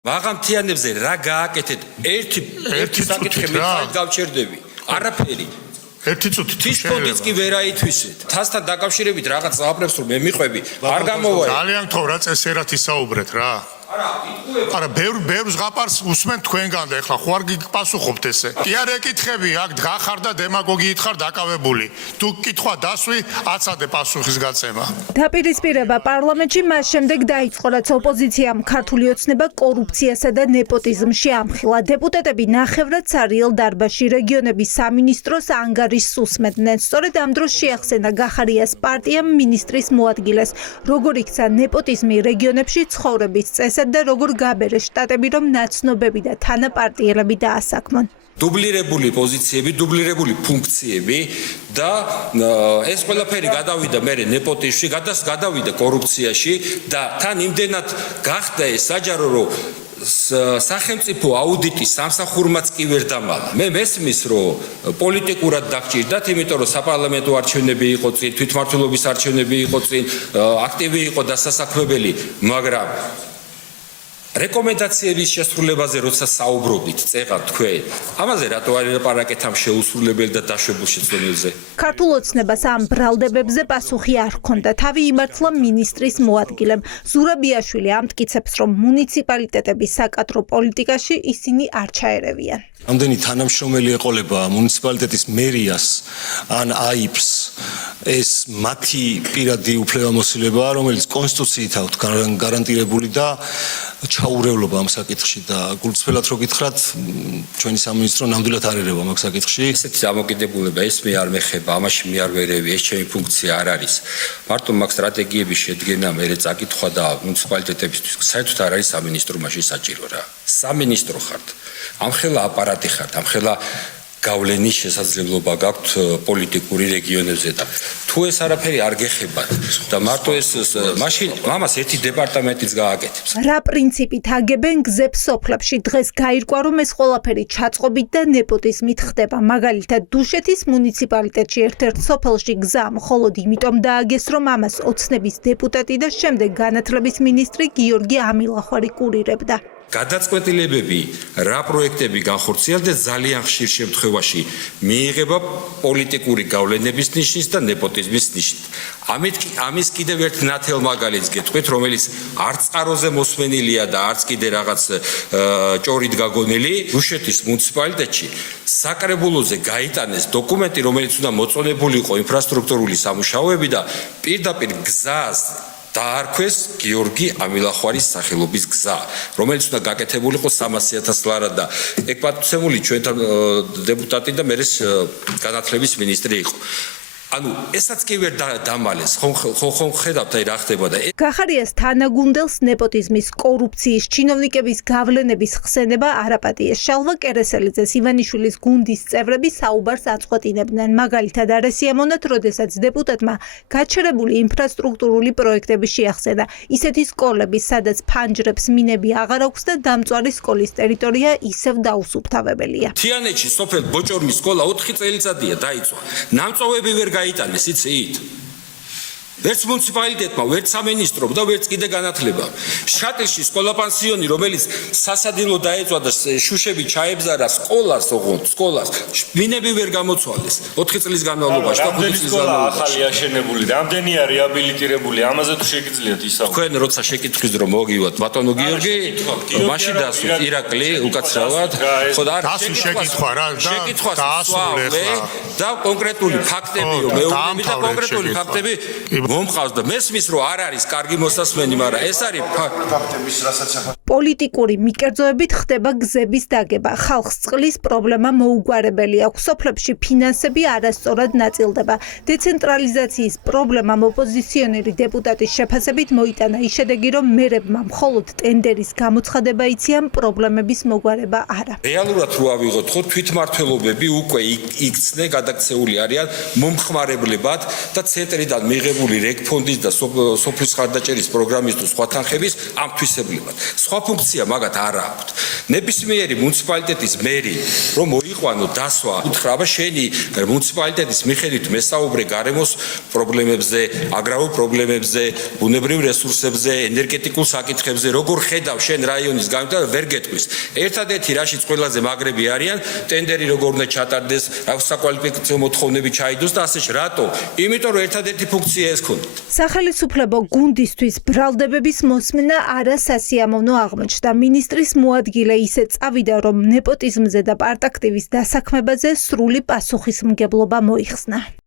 მაღამთიანებზე რა გააკეთეთ? ერთი საკითხი მითხარით გავჩერდები. არაფერი. ერთი წუთი თის ფონდიც კი ვერ აითვისეთ. თასთან დაკავშირებით რაღაც აპრებს რომ მე მიყვები, არ გამოვა. ძალიან თორა წესერად ისაუბრეთ რა. არა, ბევრ ზღაპარს უსმენ თქვენგან და ეხლა ხო არ გიპასუხობთ ესე. კი არ ეკითხები, აქ დღახარ და დემაგოგიით ხარ დაკავებული. თუ კითხვა დასვი, აცადე პასუხის გაცემა. დაპირისპირება პარლამენტში მას შემდეგ დაიწყო, რაც ოპოზიციამ ქართული ოცნება კორუფციასა და ნეპოტიზმში ამხილა. დეპუტატები ნახევრად სარიელ დარბაზში რეგიონების სამინისტროს ანგარიშს უსმენდნენ. სწორედ ამ დროს შეახსენა გახარიას პარტიამ მინისტრის მოადგილეს, როგორ იქცა ნეპოტიზმი რეგიონებში ცხოვრების წესად და როგორ გაბერე შტატები, რომ ნაცნობები და თანაპარტიელები დაასაქმონ. დუბლირებული პოზიციები, დუბლირებული ფუნქციები და ეს ყველაფერი გადავიდა მერე ნეპოტიზმში, გადავიდა კორუფციაში და თან იმდენად გახდა ეს საჯარო, რომ სახელმწიფო აუდიტის სამსახურმაც კი ვერ დამალა. მე მესმის, რომ პოლიტიკურად დაგჭირდათ, იმიტომ რომ საპარლამენტო არჩევნები იყო წინ, თვითმმართველობის არჩევნები იყო წინ, აქტივი იყო დასასაქმებელი, მაგრამ რეკომენდაციების შესრულებაზე როცა საუბრობთ წეღავ თქვენ, ამაზე რატო არ ელაპარაკეთ ამ შეუსრულებელი და დაშვებულ შეცდომებზე? ქართულ ოცნებას ამ ბრალდებებზე პასუხი არ ჰქონდა. თავი იმართლა მინისტრის მოადგილემ. ზურაბიაშვილი ამტკიცებს, რომ მუნიციპალიტეტების საკადრო პოლიტიკაში ისინი არ ჩაერევიან. ამდენი თანამშრომელი ეყოლება მუნიციპალიტეტის მერიას ან აიფს ეს მათი პირადი უფლებამოსილებაა, რომელიც კონსტიტუციით აქვს გარანტირებული და ჩაურევლობა ამ საკითხში და გულწრფელად რო გითხრათ, ჩვენი სამინისტრო ნამდვილად არ ერევა ამ საკითხში. ესეთი დამოკიდებულება ეს მე არ მეხება, ამაში მე არ ვერევი, ეს ჩემი ფუნქცია არ არის. მარტო მაგ სტრატეგიების შედგენა მე წაკითხვა და მუნიციპალიტეტებისთვის საერთოდ არ არის სამინისტრო მაშინ საჭირო რა. სამინისტრო ხართ. ამხელა აპარატი ხართ, ამხელა გავლენის შესაძლებლობა გაქვთ პოლიტიკური რეგიონებზე და თუ ეს არაფერი არ გეხებათ და მარტო ეს მაშინ ამას ერთი დეპარტამენტიც გააკეთებს. რა პრინციპით აგებენ გზებს სოფლებში? დღეს გაირკვა, რომ ეს ყველაფერი ჩაწყობით და ნეპოტიზმით ხდება. მაგალითად, დუშეთის მუნიციპალიტეტში ერთ-ერთ სოფელში გზა მხოლოდ იმიტომ დააგეს, რომ ამას ოცნების დეპუტატი და შემდეგ განათლების მინისტრი გიორგი ამილახვარი კურირებდა. გადაწყვეტილებები, რა პროექტები განხორციელდა ძალიან ხშირ შემთხვევაში მიიღება პოლიტიკური გავლენების ნიშნის და ნეპოტიზმის ნიშნით. ამის კიდევ ერთ ნათელ მაგალითს გეტყვით, რომელიც არც წყაროზე მოსმენილია და არც კიდე რაღაც ჭორით გაგონილი. რუშეთის მუნიციპალიტეტში საკრებულოზე გაიტანეს დოკუმენტი, რომელიც უნდა მოწონებული იყო ინფრასტრუქტურული სამუშაოები და პირდაპირ გზას დაარქვეს გიორგი ამილახვარის სახელობის გზა, რომელიც უნდა გაკეთებული იყო 300,000 ლარად და ეგ პატუცემული ჩვენთან დეპუტატი და მერე განათლების მინისტრი იყო. ანუ ესაც კი ვერ დამალეს, ხო ხედავთ აი რა ხდება და გახარიას თანაგუნდელს ნეპოტიზმის, კორუფციის, ჩინოვნიკების გავლენების ხსენება არაპატიეს. შალვა კერესელიძეს ივანიშვილის გუნდის წევრები საუბარს აწყვეტინებდნენ. მაგალითად არ ესიამოვნათ, როდესაც დეპუტატმა გაჩერებული ინფრასტრუქტურული პროექტები შეახსენა. ისეთი სკოლები, სადაც ფანჯრებს მინები აღარ აქვს და დამწვარი სკოლის ტერიტორია ისევ დაუსუფთავებელია. თიანეთში სოფელ ბოჭორმის სკოლა 4 წელიწადია დაიწვა. ნამწვავები ვერ გაიტანეს, იცით? ვერც მუნიციპალიტეტმა, ვერც სამინისტრომ და ვერც კიდე განათლება. შატილში სკოლა პანსიონი, რომელიც სასადილო დაეწვა და შუშები ჩაებზარა სკოლას, მინები ვერ გამოცვალეს. 4 წლის განმავლობაში, 5 წლის განმავლობაში. ახალი აშენებული, რამდენია რეაბილიტირებული, ამაზე თუ შეგიძლიათ ისაუბროთ. თქვენ როცა შეკითხვის დრო მოგივათ, ბატონო გიორგი, მაშინ დასვით ირაკლი, უკაცრავად. ხო და დასვი შეკითხვა რა და დაასრულე ხა. და კონკრეტული ფაქტები, რომ მეუბნები და კონკრეტული ფაქტები მომყავს და მესმის, რომ არ არის კარგი მოსასმენი, მაგრამ ეს არის ფაქტების რასაც პოლიტიკური მიკერძოებით ხდება გზების დაგება. ხალხს წყლის პრობლემა მოუგვარებელი აქვს. სოფლებში ფინანსები არასწორად ნაწილდება. დეცენტრალიზაციის პრობლემამ ოპოზიციონერი დეპუტატის შეფასებით მოიტანა. ის შედეგი, რომ მერებმა მხოლოდ ტენდერის გამოცხადება იციან, პრობლემების მოგვარება არა. რეალურად რო ავიღოთ, ხო თვითმმართველობები უკვე იქცნენ, გადაქცეული არიან მომხმარებლებად და ცენტრიდან მიღებული რეგფონდის და სოფლის ხარდაჭერის პროგრამის თუ სხვა თანხების ამთვისებლებად. სხვა ფუნქცია მაგათ არ აქვთ. ნებისმიერი მუნიციპალიტეტის მერი რომ მოიყვანო დასვა, უთხრა, აბა შენი მუნიციპალიტეტის მიხედვით მესაუბრე გარემოს პრობლემებზე, აგრარულ პრობლემებზე, ბუნებრივ რესურსებზე, ენერგეტიკულ საკითხებზე, როგორ ხედავ შენ რაიონის განვითარება ვერ გეტყვის. ერთადერთი რაშიც ყველაზე მაგრები არიან, ტენდერი როგორ უნდა ჩატარდეს, საკვალიფიკაციო მოთხოვნები ჩაიდოს და ასე რატო? იმიტომ რომ ერთადერთი ფუნქცია ეს ქონდათ. სახელმწიფო გუნდისთვის ბრალდებების მოსმენა არასასიამოვნო აღმოჩნდა. მინისტრის მოადგილე ისე წავიდა, რომ ნეპოტიზმზე და პარტაქტივის დასაქმებაზე სრული პასუხისმგებლობა მოიხსნა.